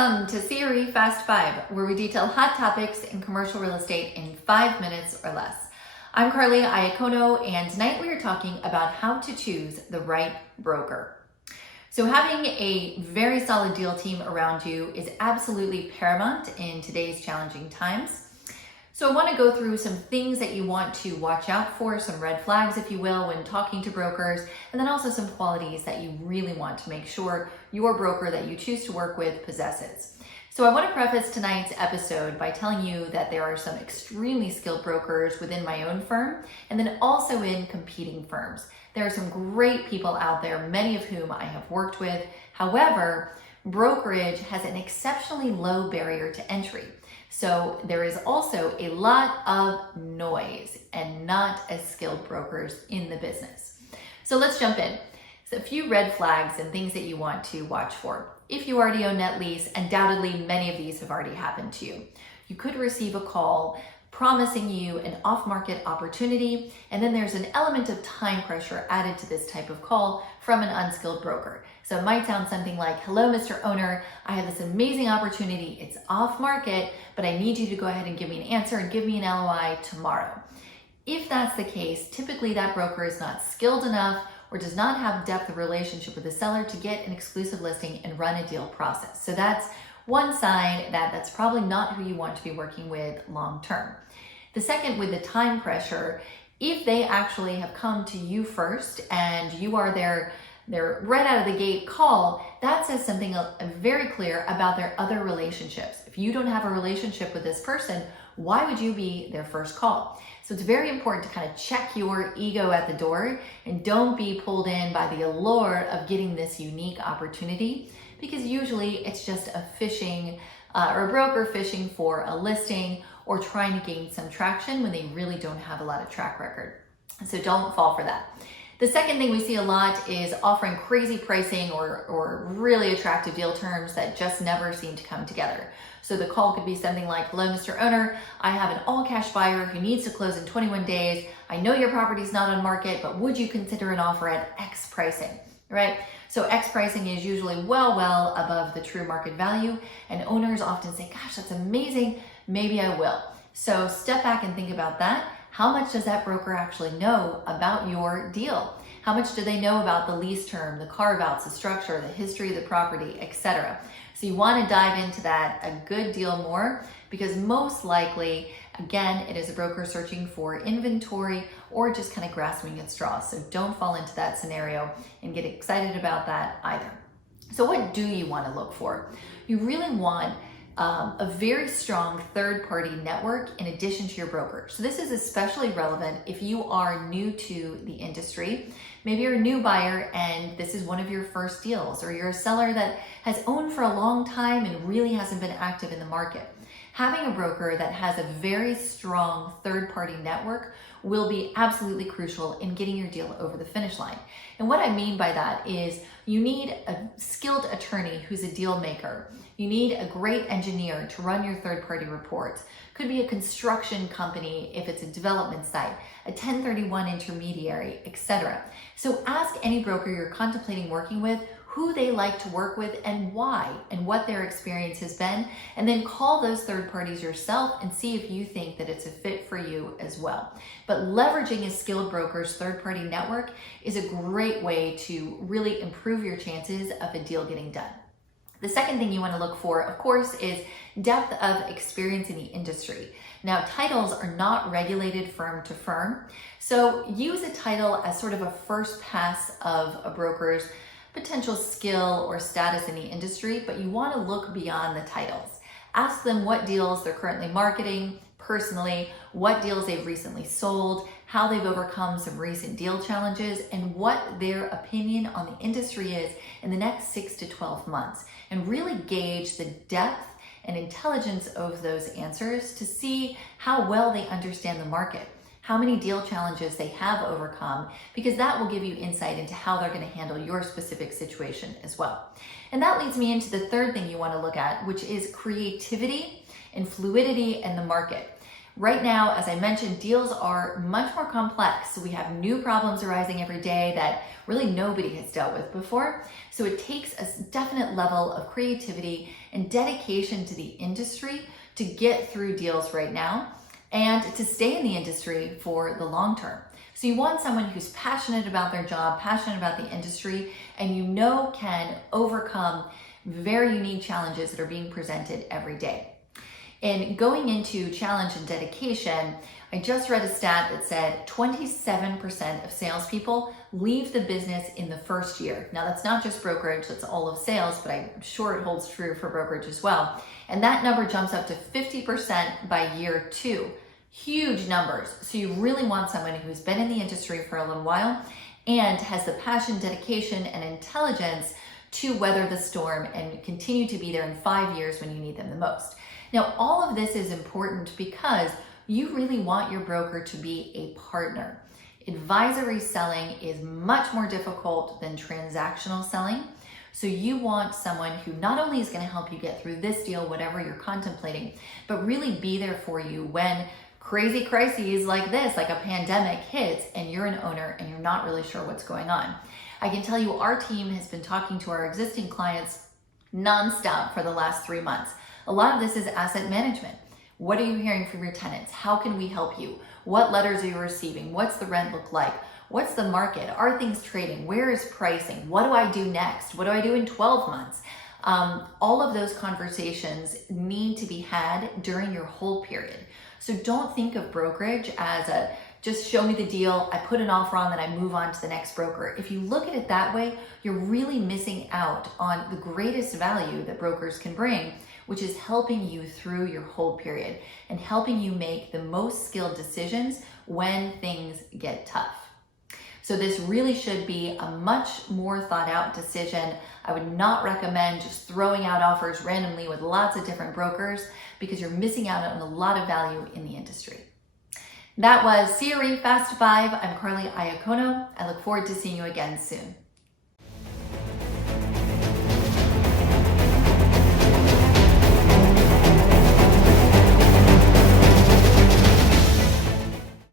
Welcome to CRE Fast 5, where we detail hot topics in commercial real estate in 5 minutes or less. I'm Carly Iacono, and tonight we are talking about how to choose the right broker. So having a very solid deal team around you is absolutely paramount in today's challenging times. So I want to go through some things that you want to watch out for, some red flags, if you will, when talking to brokers, and then also some qualities that you really want to make sure your broker that you choose to work with possesses. So I want to preface tonight's episode by telling you that there are some extremely skilled brokers within my own firm, and then also in competing firms. There are some great people out there, many of whom I have worked with. However, brokerage has an exceptionally low barrier to entry. So there is also a lot of noise and not as skilled brokers in the business. So let's jump in. So a few red flags and things that you want to watch for. If you already own net lease, undoubtedly many of these have already happened to you. You could receive a call promising you an off-market opportunity, and then there's an element of time pressure added to this type of call from an unskilled broker. So it might sound something like, "Hello, Mr. Owner, I have this amazing opportunity. It's off-market, but I need you to go ahead and give me an answer and give me an LOI tomorrow." If that's the case, typically that broker is not skilled enough or does not have depth of relationship with the seller to get an exclusive listing and run a deal process. So that's one sign that that's probably not who you want to be working with long term. The second, with the time pressure, if they actually have come to you first and you are their right out of the gate call, that says something very clear about their other relationships. If you don't have a relationship with this person, why would you be their first call? So it's very important to kind of check your ego at the door and don't be pulled in by the allure of getting this unique opportunity, because usually it's just a fishing or a broker fishing for a listing or trying to gain some traction when they really don't have a lot of track record. So don't fall for that. The second thing we see a lot is offering crazy pricing or really attractive deal terms that just never seem to come together. So the call could be something like, "Hello, Mr. Owner, I have an all-cash buyer who needs to close in 21 days. I know your property's not on market, but would you consider an offer at X pricing?" Right? So X pricing is usually well above the true market value, and owners often say, "Gosh, that's amazing, maybe I will." So step back and think about that. How much does that broker actually know about your deal? How much do they know about the lease term, the carve-outs, the structure, the history of the property, etc.? So you want to dive into that a good deal more, because most likely, again, it is a broker searching for inventory or just kind of grasping at straws. So don't fall into that scenario and get excited about that either. So what do you want to look for? You really want a very strong third-party network in addition to your broker. So this is especially relevant if you are new to the industry. Maybe you're a new buyer and this is one of your first deals, or you're a seller that has owned for a long time and really hasn't been active in the market. Having a broker that has a very strong third-party network will be absolutely crucial in getting your deal over the finish line. And what I mean by that is you need a skilled attorney who's a deal maker. You need a great engineer to run your third-party reports. Could be a construction company if it's a development site, a 1031 intermediary, etc. So ask any broker you're contemplating working with who they like to work with and why, and what their experience has been, and then call those third parties yourself and see if you think that it's a fit for you as well. But leveraging a skilled broker's third-party network is a great way to really improve your chances of a deal getting done. The second thing you want to look for, of course, is depth of experience in the industry. Now, titles are not regulated firm to firm, so use a title as sort of a first pass of a broker's potential skill or status in the industry, but you want to look beyond the titles. Ask them what deals they're currently marketing personally, what deals they've recently sold, how they've overcome some recent deal challenges, and what their opinion on the industry is in the next 6 to 12 months. And really gauge the depth and intelligence of those answers to see how well they understand the market, how many deal challenges they have overcome, because that will give you insight into how they're going to handle your specific situation as well. And that leads me into the third thing you want to look at, which is creativity and fluidity in the market. Right now, as I mentioned, deals are much more complex. We have new problems arising every day that really nobody has dealt with before. So it takes a definite level of creativity and dedication to the industry to get through deals right now and to stay in the industry for the long term. So you want someone who's passionate about their job, passionate about the industry, and can overcome very unique challenges that are being presented every day. And going into challenge and dedication, I just read a stat that said 27% of salespeople leave the business in the first year. Now that's not just brokerage, that's all of sales, but I'm sure it holds true for brokerage as well. And that number jumps up to 50% by year 2. Huge numbers. So you really want someone who's been in the industry for a little while and has the passion, dedication, and intelligence to weather the storm and continue to be there in 5 years when you need them the most. Now, all of this is important because you really want your broker to be a partner. Advisory selling is much more difficult than transactional selling. So you want someone who not only is going to help you get through this deal, whatever you're contemplating, but really be there for you when crazy crises like this, like a pandemic hits and you're an owner and you're not really sure what's going on. I can tell you our team has been talking to our existing clients nonstop for the last 3 months. A lot of this is asset management. What are you hearing from your tenants? How can we help you? What letters are you receiving? What's the rent look like? What's the market? Are things trading? Where is pricing? What do I do next? What do I do in 12 months? All of those conversations need to be had during your hold period. So don't think of brokerage as just show me the deal, I put an offer on, then I move on to the next broker. If you look at it that way, you're really missing out on the greatest value that brokers can bring, which is helping you through your hold period and helping you make the most skilled decisions when things get tough. So this really should be a much more thought out decision. I would not recommend just throwing out offers randomly with lots of different brokers because you're missing out on a lot of value in the industry. That was CRE Fast 5. I'm Carly Iacono. I look forward to seeing you again soon.